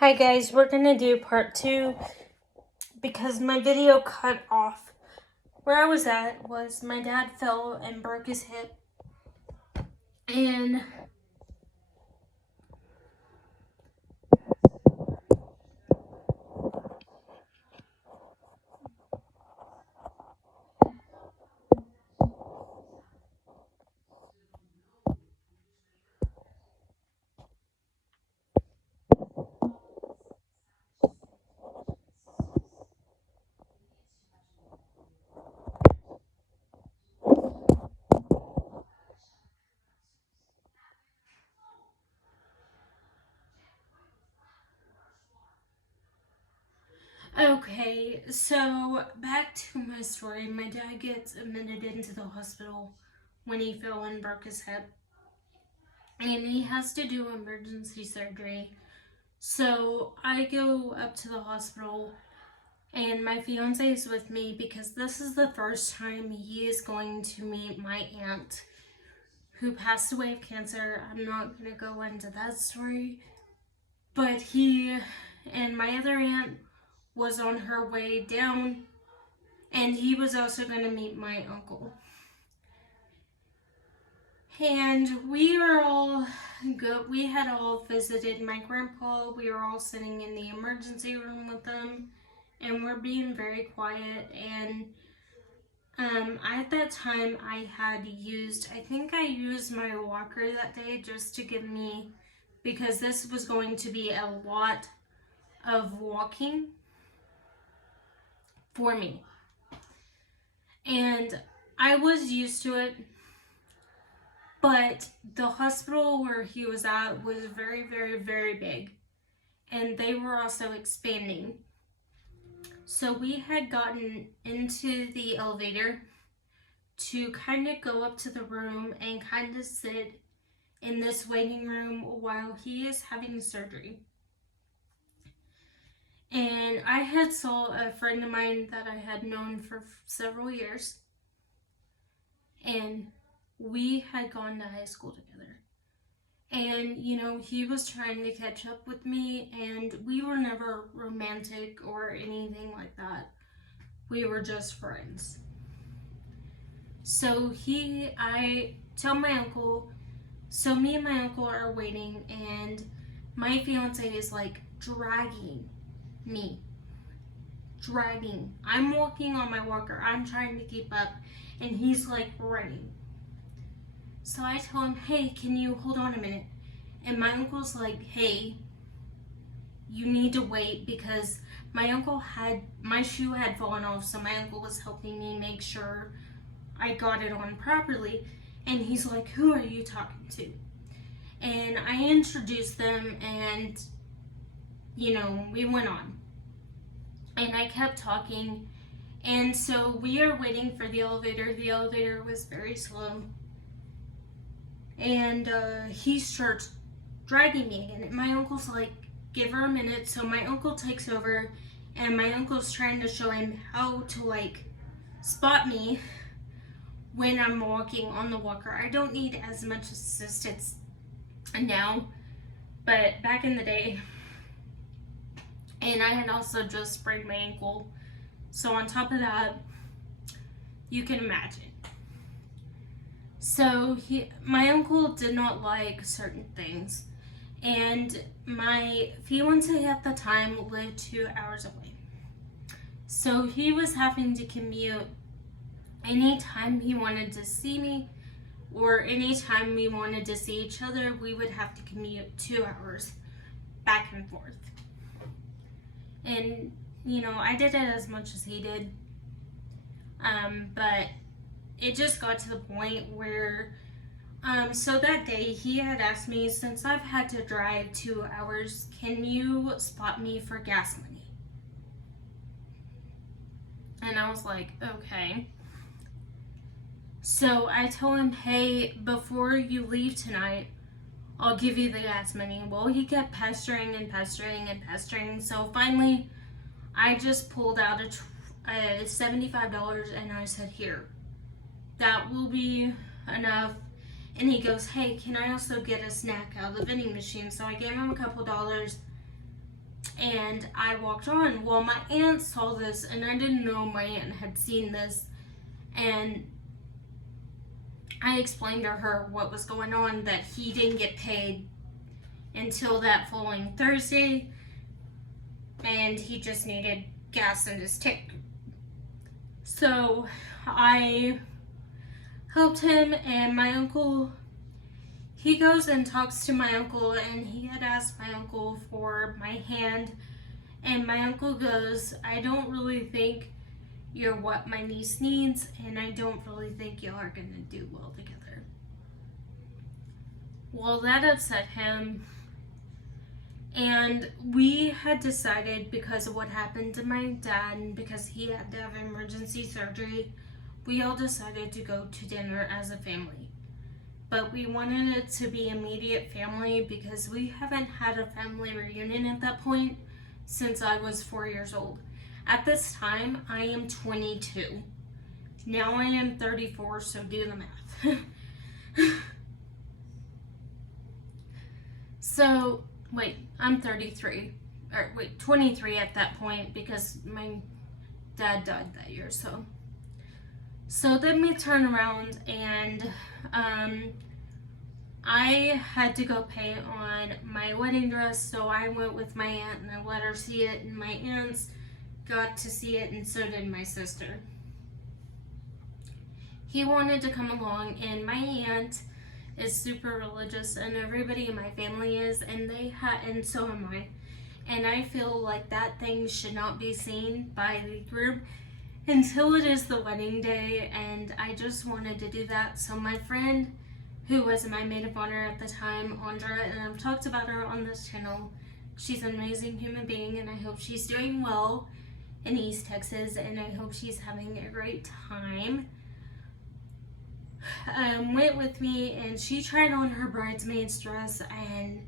Hi guys, we're gonna do part 2 because my video cut off. Where I was at was my dad fell and broke his hip, and okay, so back to my story. My dad gets admitted into the hospital when he fell and broke his hip, and he has to do emergency surgery. So I go up to the hospital, and my fiance is with me because this is the first time he is going to meet my aunt who passed away of cancer. I'm not going to go into that story, but he and my other aunt was on her way down, and he was also going to meet my uncle. And we were all good. We had all visited my grandpa. We were all sitting in the emergency room with them, and we're being very quiet. And at that time, I think I used my walker that day just to give me, because this was going to be a lot of walking for me. And I was used to it, but the hospital where he was at was very, very, very big. And they were also expanding. So we had gotten into the elevator to kind of go up to the room and kind of sit in this waiting room while he is having surgery. And I had saw a friend of mine that I had known for several years, and we had gone to high school together. And he was trying to catch up with me, and we were never romantic or anything like that. We were just friends. So I tell my uncle, so me and my uncle are waiting, and my fiance is like dragging me. I'm walking on my walker. I'm trying to keep up, and he's like running. So I tell him, hey, can you hold on a minute? And my uncle's like, hey, you need to wait, because my shoe had fallen off, so my uncle was helping me make sure I got it on properly. And he's like, who are you talking to? And I introduced them, and we went on. And I kept talking, and so we are waiting for the elevator. The elevator was very slow, and he starts dragging me again. And my uncle's like, give her a minute. So my uncle takes over, and my uncle's trying to show him how to spot me when I'm walking on the walker. I don't need as much assistance now, but back in the day. And I had also just sprained my ankle, so on top of that, you can imagine. So my uncle did not like certain things, and my fiance at the time lived 2 hours away. So he was having to commute anytime he wanted to see me, or anytime we wanted to see each other. We would have to commute 2 hours back and forth. And I did it as much as he did, but it just got to the point where so that day he had asked me, since I've had to drive 2 hours, can you spot me for gas money? And I was like, okay. So I told him, hey, before you leave tonight, I'll give you the gas money. Well, he kept pestering and pestering and pestering. So finally, I just pulled out a $75, and I said, here, that will be enough. And he goes, hey, can I also get a snack out of the vending machine? So I gave him a couple dollars, And I walked on. Well, my aunt saw this, and I didn't know my aunt had seen this. And I explained to her what was going on, that he didn't get paid until that following Thursday, and he just needed gas in his tank. So I helped him, and my uncle, he goes and talks to my uncle, and he had asked my uncle for my hand, and my uncle goes, I don't really think you're what my niece needs, and I don't really think y'all are gonna do well together. Well, that upset him, and we had decided, because of what happened to my dad and because he had to have emergency surgery, we all decided to go to dinner as a family. But we wanted it to be immediate family because we haven't had a family reunion at that point since I was 4 years old. At this time, I am 22. Now I am 34, so do the math. So, wait, I'm 33. Or, wait, 23 at that point because my dad died that year, so. So then we turn around, and I had to go pay on my wedding dress, so I went with my aunt and I let her see it, and my aunts got to see it, and so did my sister. He wanted to come along, and my aunt is super religious, and everybody in my family is, and and so am I. And I feel like that thing should not be seen by the group until it is the wedding day, and I just wanted to do that. So my friend, who was my maid of honor at the time, Andra, and I've talked about her on this channel, she's an amazing human being, and I hope she's doing well in East Texas, and I hope she's having a great time. Went with me, and she tried on her bridesmaid's dress, and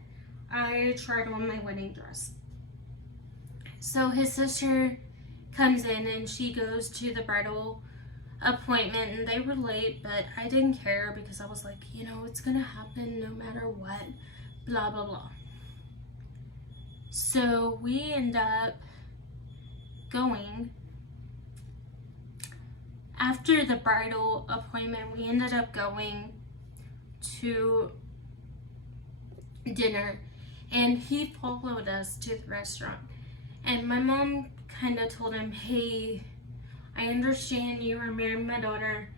I tried on my wedding dress. So his sister comes in, and she goes to the bridal appointment, and they were late, but I didn't care because I was like, you know, it's gonna happen no matter what, blah blah blah. So we end up going. After the bridal appointment, we ended up going to dinner, and he followed us to the restaurant. And my mom kind of told him, hey, I understand you were marrying my daughter,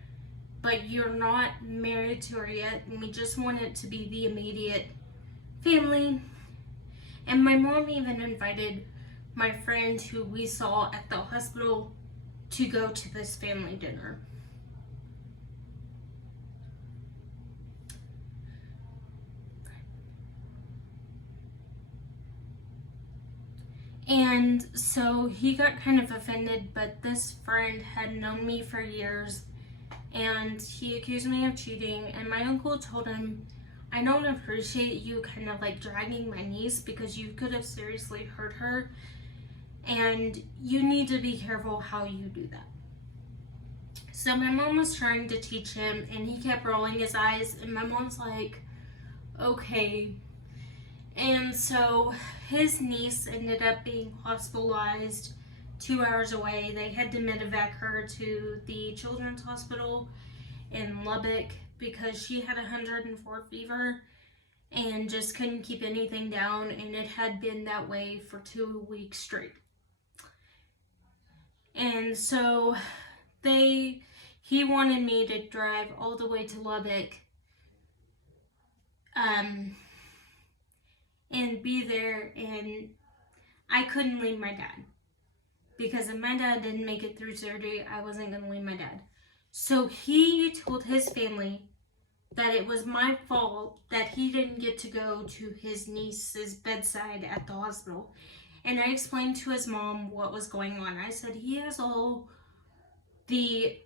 but you're not married to her yet, and we just want it to be the immediate family. And my mom even invited my friend who we saw at the hospital to go to this family dinner. And so he got kind of offended, but this friend had known me for years, and he accused me of cheating, and my uncle told him, I don't appreciate you kind of like dragging my niece because you could have seriously hurt her, and you need to be careful how you do that. So my mom was trying to teach him, and he kept rolling his eyes, and my mom's like, okay. And so his niece ended up being hospitalized 2 hours away. They had to medevac her to the children's hospital in Lubbock because she had 104 fever and just couldn't keep anything down, and it had been that way for 2 weeks straight. And so he wanted me to drive all the way to Lubbock and be there, and I couldn't leave my dad because if my dad didn't make it through surgery, I wasn't going to leave my dad. So he told his family that it was my fault that he didn't get to go to his niece's bedside at the hospital. And I explained to his mom what was going on. I said, he doesn't need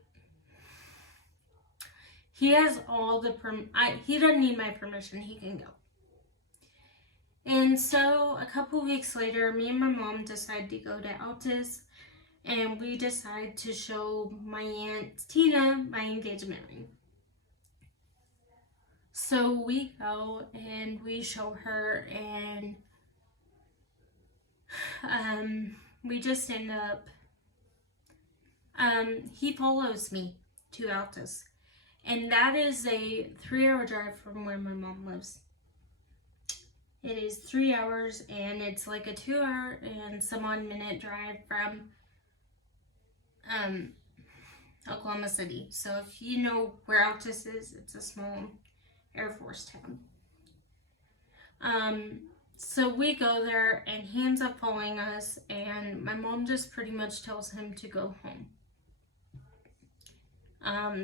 my permission, he can go. And so a couple weeks later, me and my mom decided to go to Altus, and we decided to show my Aunt Tina my engagement ring. So we go and we show her, and we just end up, he follows me to Altus. And that is a 3-hour drive from where my mom lives. It is 3 hours, and it's like a 2-hour and some odd minute drive from Oklahoma City. So if you know where Altus is, it's a small Air Force town. So we go there, and he ends up following us, and my mom just pretty much tells him to go home.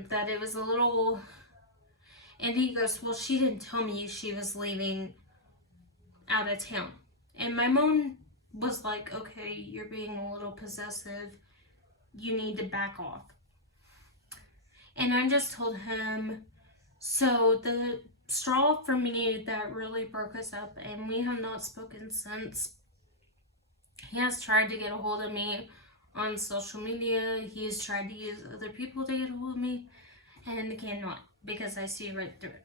That it was a little, and he goes, well, she didn't tell me she was leaving out of town. And my mom was like, okay, you're being a little possessive. You need to back off. And I just told him, so the straw for me that really broke us up, and we have not spoken since. He has tried to get a hold of me on social media. He's tried to use other people to get a hold of me, and cannot, because I see right through it.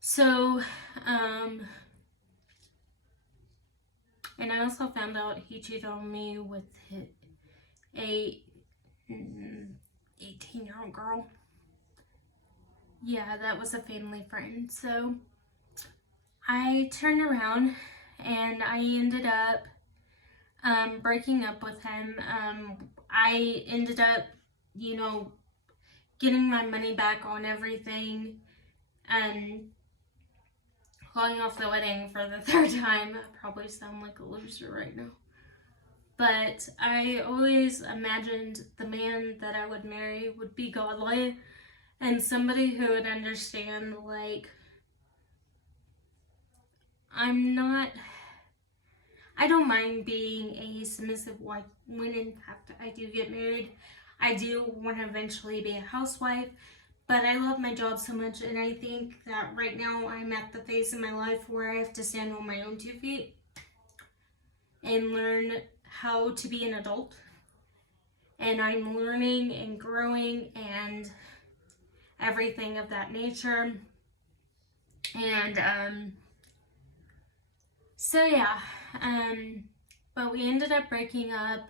So, and I also found out he cheated on me with a 18-year-old girl. Yeah, that was a family friend. So I turned around, and I ended up breaking up with him. I ended up, getting my money back on everything, and calling off the wedding for the 3rd time. I probably sound like a loser right now. But I always imagined the man that I would marry would be godly, and somebody who would understand, like, I don't mind being a submissive wife when in fact I do get married. I do want to eventually be a housewife, but I love my job so much, and I think that right now I'm at the phase in my life where I have to stand on my own 2 feet and learn how to be an adult. And I'm learning and growing and everything of that nature. And so yeah, but we ended up breaking up.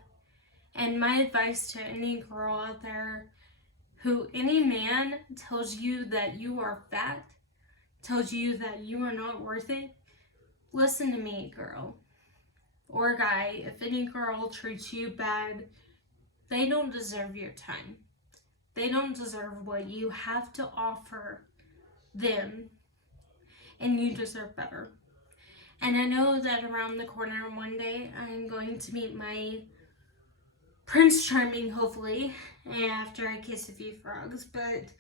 And my advice to any girl out there, any man tells you that you are fat, tells you that you are not worth it, listen to me, girl or guy. If any girl treats you bad, they don't deserve your time. They don't deserve what you have to offer them, and you deserve better. And I know that around the corner one day I'm going to meet my Prince Charming, hopefully, after I kiss a few frogs. But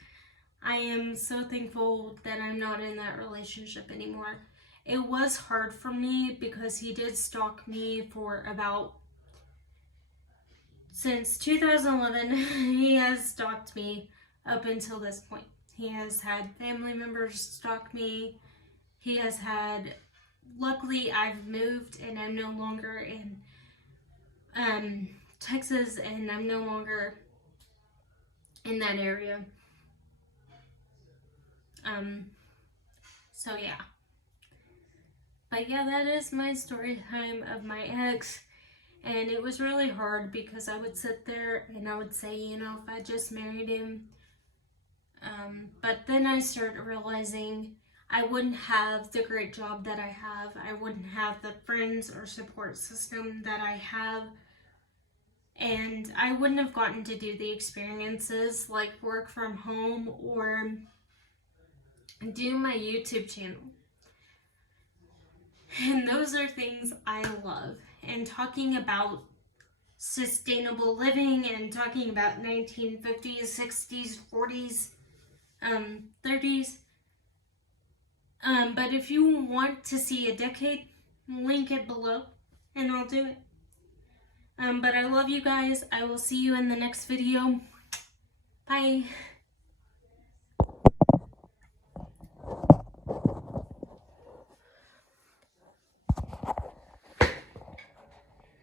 I am so thankful that I'm not in that relationship anymore. It was hard for me because he did stalk me for since 2011, he has stalked me up until this point. He has had family members stalk me. He has had, luckily I've moved and I'm no longer in Texas, and I'm no longer in that area. So yeah. But yeah, that is my story time of my ex. And it was really hard because I would sit there and I would say, if I just married him. But then I started realizing I wouldn't have the great job that I have. I wouldn't have the friends or support system that I have. And I wouldn't have gotten to do the experiences like work from home or do my YouTube channel. And those are things I love. And talking about sustainable living and talking about 1950s, 60s, 40s, 30s. But if you want to see a decade, link it below and I'll do it. But I love you guys. I will see you in the next video. Bye.